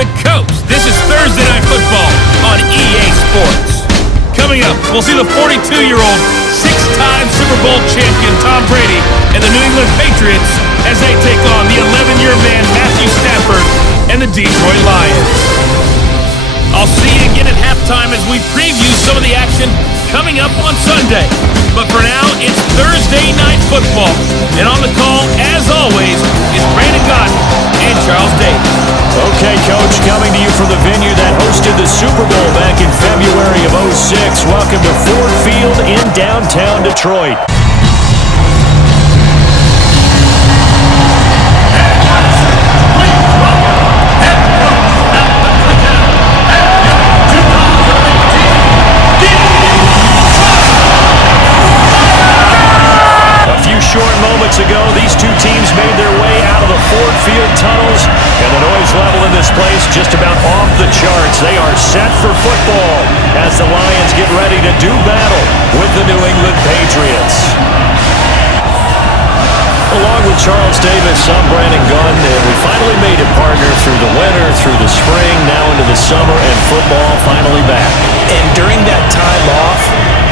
the coast. This is Thursday Night Football on EA Sports. Coming up, we'll see the 42-year-old, six-time Super Bowl champion Tom Brady and the New England Patriots as they take on the 11-year man Matthew Stafford and the Detroit Lions. I'll see you again at halftime as we preview some of the action coming up on Sunday. But for now, it's Thursday Night Football. And on the call, as always, is Brandon Gott and Charles Davis. Okay, Coach, coming to you from the venue that hosted the Super Bowl back in February of '06. Welcome to Ford Field in downtown Detroit. Short moments ago, these two teams made their way out of the Ford Field tunnels, and the noise level in this place just about off the charts. They are set for football as the Lions get ready to do battle with the New England Patriots. Along with Charles Davis, I'm Brandon Gott, and we finally made it, partner, through the winter, through the spring, now into the summer, and football finally back. And during that time off,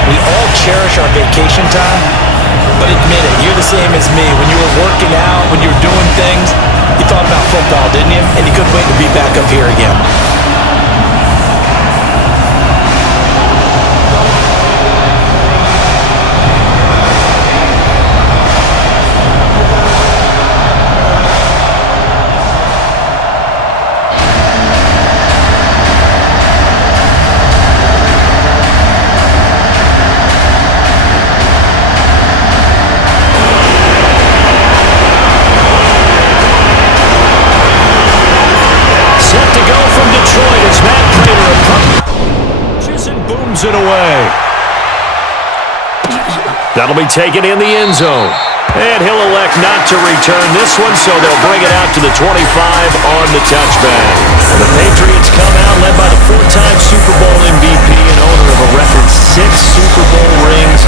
we all cherish our vacation time. But admit it, you're the same as me. When you were working out, when you were doing things, you thought about football, didn't you? And you couldn't wait to be back up here again. It away. That'll be taken in the end zone. And he'll elect not to return this one, so they'll bring it out to the 25 on the touchback. And the Patriots come out led by the four-time Super Bowl MVP and owner of a record 6 Super Bowl rings,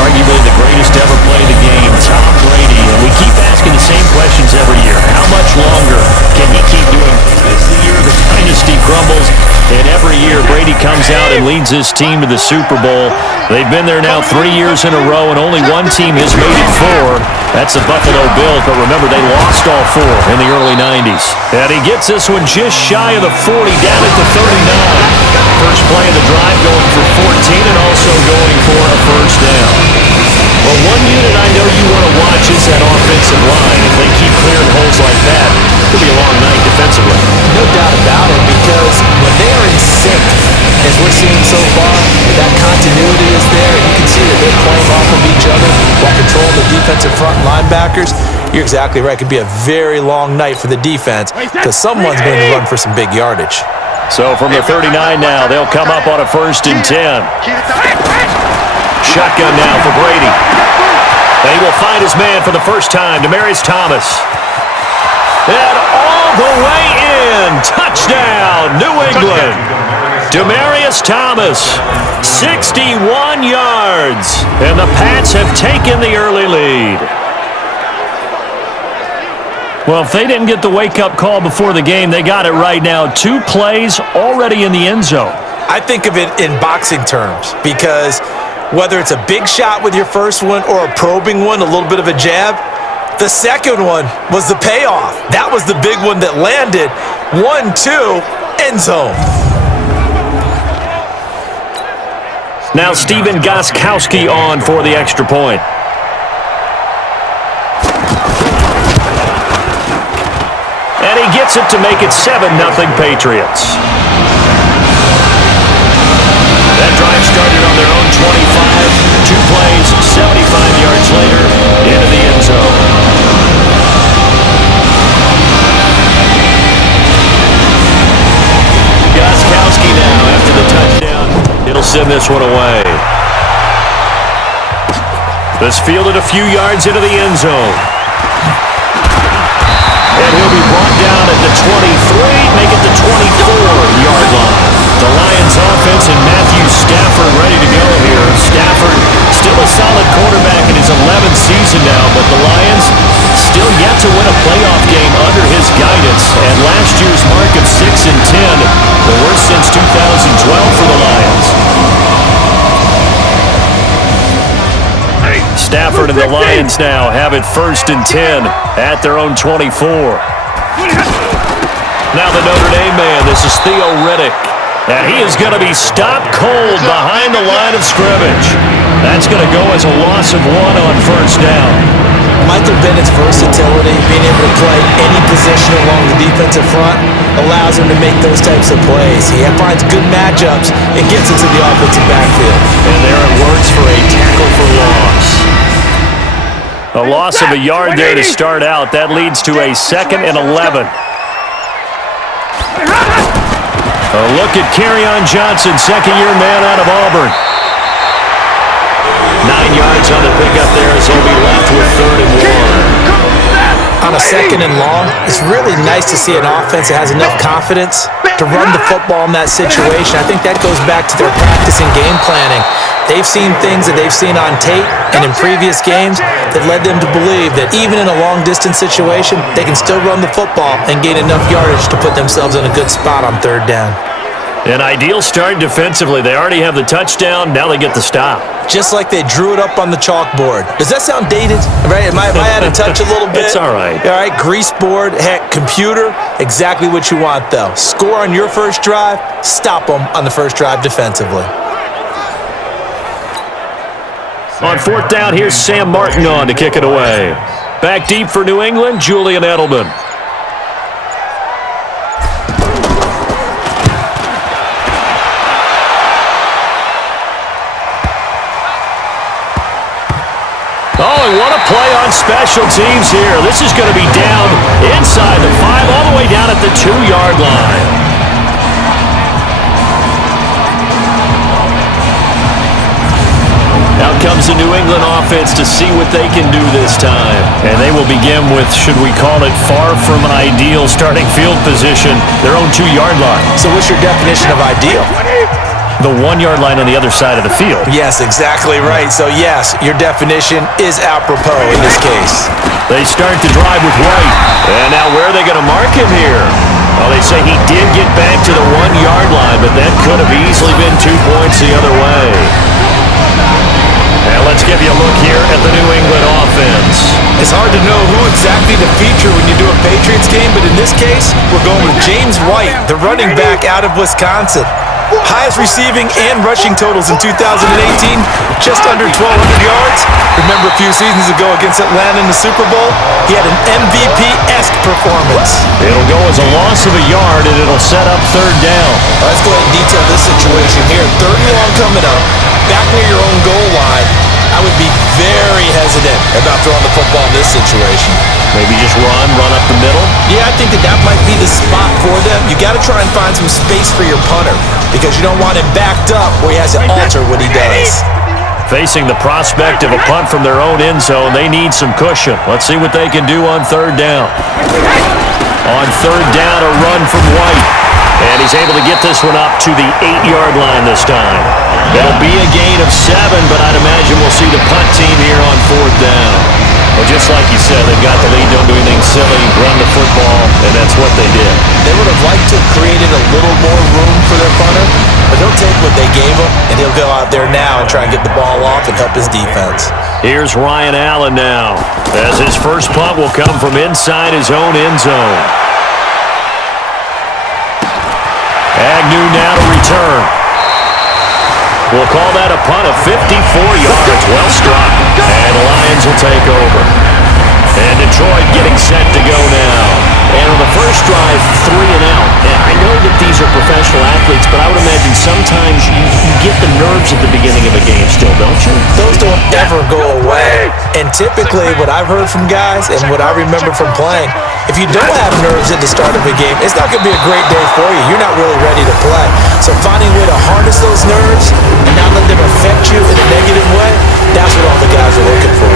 arguably the greatest ever play the game, Tom Brady. And we keep asking the same questions every year. How much longer can he keep doing this? This is the year the dynasty crumbles, and every year Brady comes out and leads his team to the Super Bowl. They've been there now 3 years in a row, and only one team has made it 4. That's the Buffalo Bills, but remember, they lost all 4 in the early 90s. And he gets this one just shy of the 40, down at the 39. First play of the drive going for 14 and also going for a first down. Well, one unit I know you want to watch is that offensive line. If they keep clearing holes like that, it could be a long night defensively. No doubt about it, because when they are in sync, as we're seeing so far, that continuity is there. You can see that they're playing off of each other while controlling the defensive front linebackers. You're exactly right. It could be a very long night for the defense because someone's going to run for some big yardage. So from the 39 now, they'll come up on a 1st and 10. Shotgun now for Brady. And he will find his man for the first time, Demaryius Thomas. And all the way in. Touchdown, New England. Demaryius Thomas, 61 yards. And the Pats have taken the early lead. Well, if they didn't get the wake-up call before the game, they got it right now. 2 plays already in the end zone. I think of it in boxing terms because whether it's a big shot with your first one or a probing one, a little bit of a jab, the second one was the payoff. That was the big one that landed. 1-2, end zone. Now Stephen Gostkowski on for the extra point. And he gets it to make it 7-0 Patriots. That drive started on their own 25. 2 plays, 75 yards later, into the end zone. Gostkowski now after the touchdown. He'll send this one away. This fielded a few yards into the end zone. And he'll be brought down at the 23, make it the 24-yard line. The Lions offense and Matthew Stafford ready to go here. Stafford still a solid quarterback in his 11th season now, but the Lions still yet to win a playoff game under his guidance. and last year's mark of 6-10, the worst since 2012 for the Lions. Stafford and the Lions now have it 1st and 10 at their own 24. Now the Notre Dame man, this is Theo Riddick. And he is going to be stopped cold behind the line of scrimmage. That's going to go as a loss of 1 on 1st down. Michael Bennett's versatility, being able to play any position along the defensive front, allows him to make those types of plays. He finds good matchups and gets into the offensive backfield. And there it works for a tackle for loss. A loss of a yard there to start out. That leads to a 2nd and 11. A look at Kerryon Johnson, second-year man out of Auburn. 9 yards on the pickup there as he'll be left with 3rd and 1. On a 2nd and long, it's really nice to see an offense that has enough confidence to run the football in that situation. I think that goes back to their practice and game planning. They've seen things that they've seen on tape and in previous games that led them to believe that even in a long-distance situation, they can still run the football and gain enough yardage to put themselves in a good spot on 3rd down. An ideal start defensively. They already have the touchdown. Now they get the stop. Just like they drew it up on the chalkboard. Does that sound dated? Right? Am I out of touch a little bit? It's all right. All right, grease board, heck, computer, exactly what you want, though. Score on your first drive, stop them on the first drive defensively. On 4th down, here's Sam Martin on to kick it away. Back deep for New England, Julian Edelman. Oh, and what a play on special teams here. This is going to be down inside the 5, all the way down at the 2-yard line. Out comes the New England offense to see what they can do this time. And they will begin with, should we call it, far from ideal starting field position, their own 2-yard line. So what's your definition of ideal? The 1-yard line on the other side of the field. Yes, exactly right. So yes, your definition is apropos in this case. They start the drive with White. And now where are they going to mark him here? Well, they say he did get back to the 1-yard line, but that could have easily been 2 points the other way. And let's give you a look here at the New England offense. It's hard to know who exactly to feature when you do a Patriots game, but in this case, we're going with James White, the running back out of Wisconsin. Highest receiving and rushing totals in 2018, just under 1,200 yards. Remember a few seasons ago against Atlanta in the Super Bowl? He had an MVP-esque performance. It'll go as a loss of a yard, and it'll set up 3rd down. Let's go ahead and detail this situation here. 3rd and long coming up, back near your own goal line. I would be very hesitant about throwing the football in this situation. Maybe just run up the middle? Yeah, I think that might be the spot for them. You got to try and find some space for your punter because you don't want him backed up where he has to alter what he does. Facing the prospect of a punt from their own end zone, they need some cushion. Let's see what they can do on 3rd down. On 3rd down, a run from White. And he's able to get this one up to the 8-yard line this time. It'll be a gain of 7, but I'd imagine we'll see the punt team here on 4th down. Well, just like you said, they've got the lead, don't do anything silly, run the football, and that's what they did. They would have liked to have created a little more room for their punter, but he'll take what they gave him, and he'll go out there now and try and get the ball off and help his defense. Here's Ryan Allen now, as his first punt will come from inside his own end zone. Agnew now to return. We'll call that a punt of 54 yards. Well struck. And the Lions will take over. And Detroit getting set to go now. And on the first drive, 3 and out. And I know that these are professional athletes, but I would imagine sometimes you get the nerves at the beginning of a game still, don't you? Those don't ever go away. And typically what I've heard from guys and what I remember from playing, if you don't have nerves at the start of a game, it's not going to be a great day for you. You're not really ready to play. So finding a way to harness those nerves and not let them affect you in a negative way, that's what all the guys are looking for.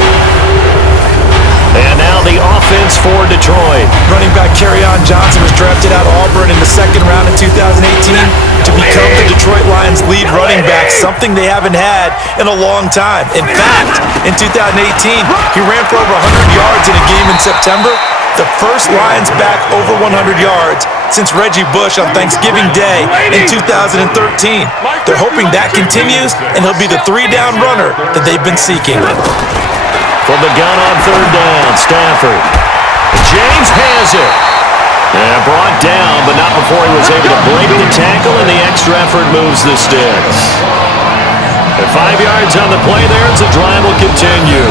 And now the offense for Detroit. Running back Kerryon Johnson was drafted out of Auburn in the 2nd round in 2018 to become the Detroit Lions' lead running back, something they haven't had in a long time. In fact, in 2018, he ran for over 100 yards in a game in September, The first Lions back over 100 yards since Reggie Bush on Thanksgiving Day in 2013. They're hoping that continues, and he'll be the three-down runner that they've been seeking. From the gun on third down, Stafford. James has it. And brought down, but not before he was able to break the tackle, and the extra effort moves the sticks. And 5 yards on the play there, as the drive will continue.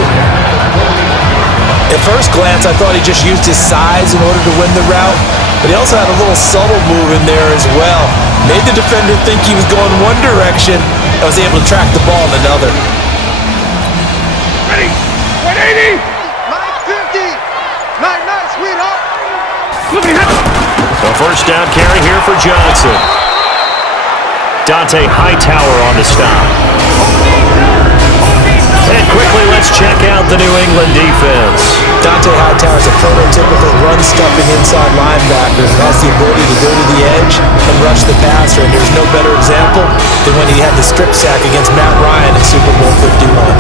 At first glance, I thought he just used his size in order to win the route, but he also had a little subtle move in there as well. Made the defender think he was going one direction and was able to track the ball in another. Ready? 180! 950! Night, sweetheart! So first down carry here for Johnson. Dante Hightower on the stop. And quickly, let's check out the New England defense. Dante Hightower is a prototypical run-stuffing inside linebacker who has the ability to go to the edge and rush the passer, and there's no better example than when he had the strip sack against Matt Ryan in Super Bowl 51.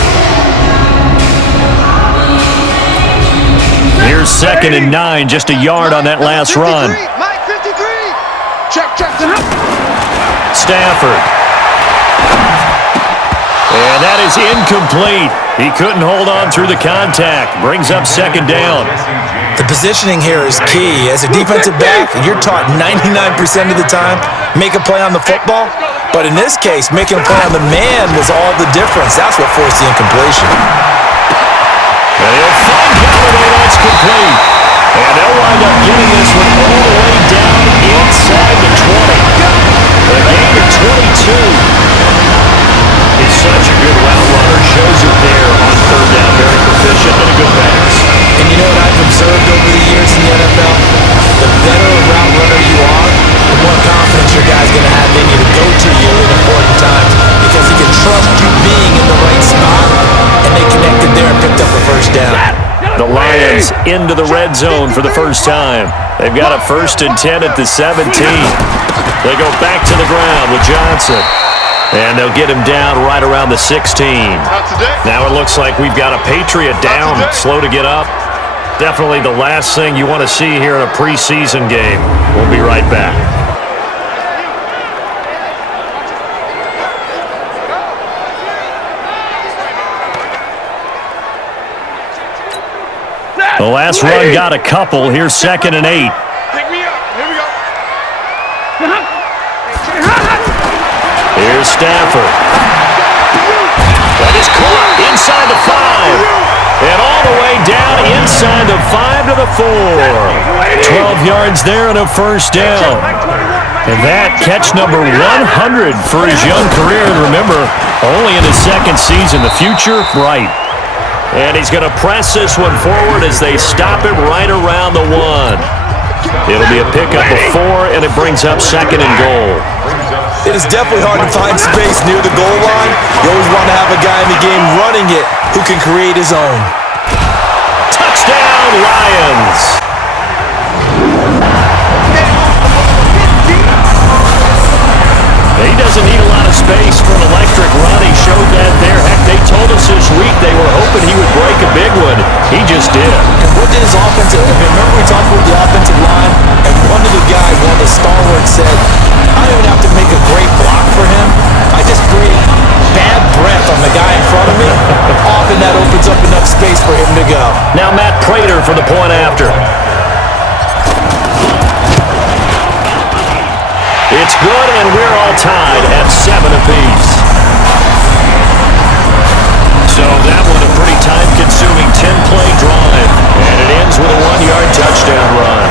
Here's 2nd and 9, just a yard on that last run. Mike 53! Check. Stafford. And that is incomplete. He couldn't hold on through the contact. Brings up 2nd down. The positioning here is key. As a defensive back, you're taught 99% of the time, make a play on the football. But in this case, making a play on the man was all the difference. That's what forced the incompletion. And he'll find Galladay. That's complete. And they'll wind up getting this one all the way down inside the 20. The gain of 22. He's such a good route runner. Shows it there on third down. Very proficient and a good pass. And you know what I've observed over the years in the NFL? The better a route runner you are, the more confidence your guy's going to have in you to go to you in important times because he can trust you being in the right spot, and they connected there and picked up the first down. The Lions into the red zone for the first time. They've got a 1st and 10 at the 17. They go back to the ground with Johnson. And they'll get him down right around the 16. Now it looks like we've got a Patriot down, slow to get up. Definitely the last thing you want to see here in a preseason game. We'll be right back. The last run got a couple. Here's 2nd and 8. Pick me up. Here we go. Here's Stafford. That is caught inside the 5. And all the way down inside the 5 to the 4. 12 yards there and a first down. And that catch number 100 for his young career. And remember, only in his 2nd season. The future, bright. And he's going to press this one forward as they stop it right around the 1. It'll be a pickup of 4, and it brings up 2nd and goal. It is definitely hard to find space near the goal line. You always want to have a guy in the game running it who can create his own. Touchdown, Lions! He doesn't need a lot of space for an electric run. He showed that there. Heck, they told us this week they were hoping he would break a big one. He just did. And what did his offensive line? Remember we talked about the offensive line, and one of the guys, one of the stalwarts said, I don't even have to make a great block for him. I just breathe bad breath on the guy in front of me. Often that opens up enough space for him to go. Now Matt Prater for the point after. It's good, and we're all tied at 7 apiece. So that one a pretty time-consuming 10-play drive, and it ends with a 1-yard touchdown run.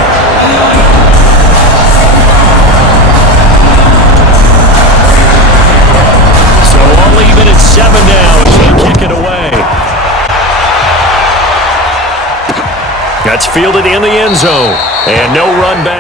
So all even at 7 now, and they kick it away. That's fielded in the end zone, and no run back.